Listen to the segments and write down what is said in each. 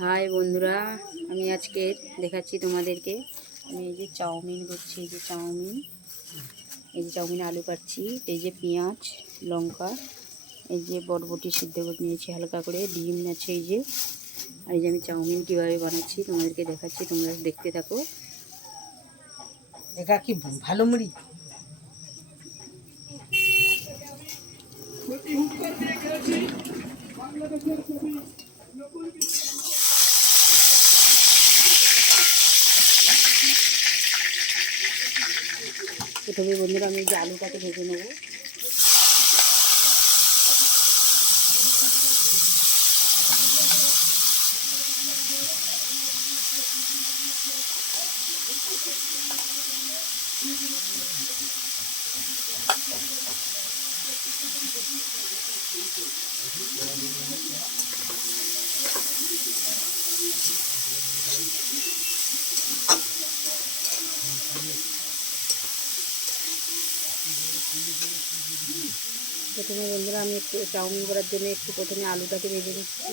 High বন্ধুরা, আমি আজকে দেখাচ্ছি তোমাদেরকে আমি এই যে চাউমিন করছি এই যে চাউমিন, এই যে চাউমিন আলু কাটছি, এই যে পেঁয়াজ, লঙ্কা, এই যে বটবটি সিদ্ধ করে নিয়েছি হালকা করে, ডিম আছে এই যে, আর এই যে আমি চাউমিন কীভাবে বানাচ্ছি তোমাদেরকে দেখাচ্ছি, তোমরা দেখতে থাকো। এটা কি ভালো মুড়ি? প্রথমে বন্ধুরা আমি যে আলুটাকে ভেজে নেব। প্রথমে বন্ধুরা আমি একটু চাউমিন করার জন্য একটু প্রথমে আলুটাকে ভেজে নিচ্ছি।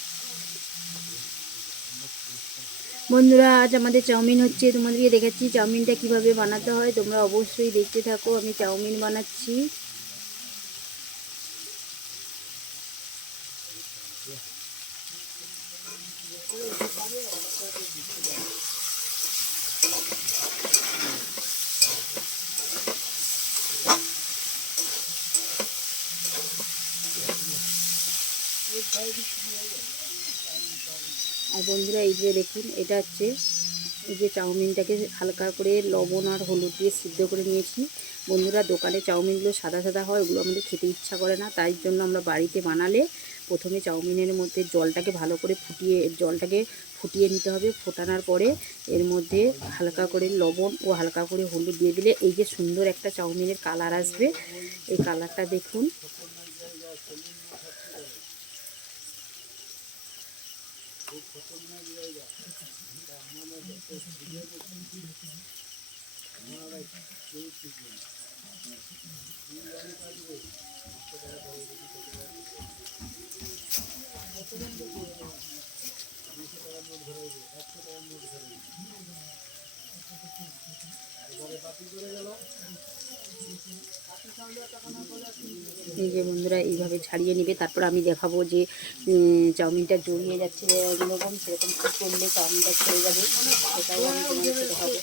বন্ধুরা, আজ আমাদের চাউমিন হচ্ছে। তোমাদেরকে দেখাচ্ছি চাউমিনটা কীভাবে বানাতে হয়। তোমরা অবশ্যই দেখতে থাকো, আমি চাউমিন বানাচ্ছি। আর বন্ধুরা এই যে দেখুন, এটা হচ্ছে এই যে চাউমিনটাকে হালকা করে লবণ আর হলুদ দিয়ে সিদ্ধ করে নিয়েছি। বন্ধুরা দোকানে চাউমিনগুলো সাদা সাদা হয়, ওগুলো আমাদের খেতে ইচ্ছা করে না। তাই জন্য আমরা বাড়িতে বানালে প্রথমে চাউমিনের মধ্যে জলটাকে ভালো করে ফুটিয়ে, জলটাকে ফুটিয়ে নিতে হবে। ফোটানোর পরে এর মধ্যে হালকা করে লবণ ও হালকা করে হলুদ দিয়ে দিলে এই যে সুন্দর একটা চাউমিনের কালার আসবে। এই কালারটা দেখুন। খুব খতরনাক জায়গা আমরা যত ভিডিও করছি আমরা কেউ ঠিক না কতজন তো করে দেওয়া দুশো টাকার নোট ধরে একশো টাকার নোট ধরে এই বন্ধুরা এইভাবে ছাড়িয়ে নেবে। তারপর আমি দেখাবো যে চাউমিনটা জড়িয়ে যাচ্ছে এরকম সেরকম করে করলে চাউমিনটা ছেড়ে যাবে। আমি তোমাদেরকে দেখাবো।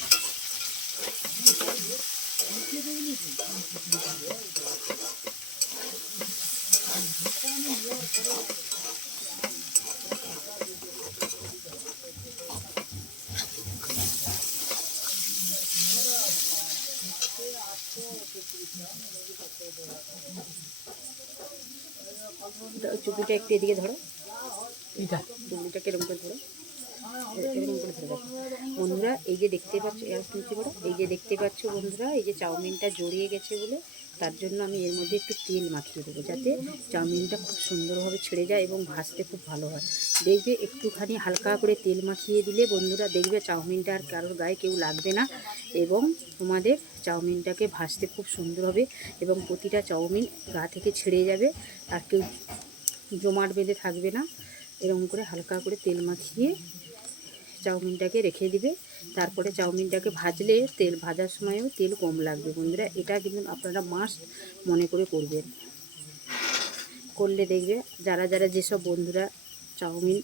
চুপিটা একটু এদিকে ধরো। এটা চুপিটা কেরম করে ধরো। এরকম করে ধরে দেখো। বন্ধুরা এই যে দেখতে পাচ্ছ এর শুনতে পারো এই যে দেখতে পাচ্ছ বন্ধুরা এই যে চাউমিনটা জড়িয়ে গেছে বলে তার জন্য আমি এর মধ্যে একটু তেল মাখিয়ে দেবো যাতে চাউমিনটা খুব সুন্দরভাবে ছেড়ে যায় এবং ভাজতে খুব ভালো হয়। দেখবে একটুখানি হালকা করে তেল মাখিয়ে দিলে বন্ধুরা দেখবে চাউমিনটা আর কারোর গায়ে কেউ লাগবে না এবং তোমাদের চাউমিনটাকে ভাজতে খুব সুন্দর হবে এবং প্রতিটা চাউমিন গা থেকে ছেড়ে যাবে, আর কেউ জমাট বেঁধে থাকবে না। এরকম করে হালকা করে তেল মাখিয়ে চাউমিনটাকে রেখে দিবে। তারপরে চাউমিনটাকে ভাজলে তেল ভাজার সময়ও তেল কম লাগবে বন্ধুরা। এটা কিন্তু আপনারা মাস্ট মনে করে করবেন। করলে দেখবে যারা যারা যেসব বন্ধুরা চাউমিন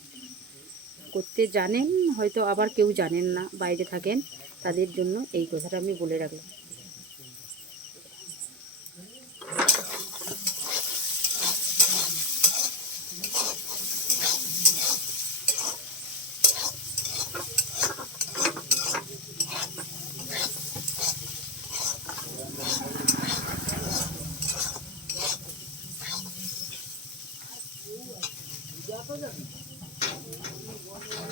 করতে জানেন, হয়তো আবার কেউ জানেন না, বাইরে থাকেন, তাদের জন্য এই কথাটা আমি বলে রাখলাম। আছে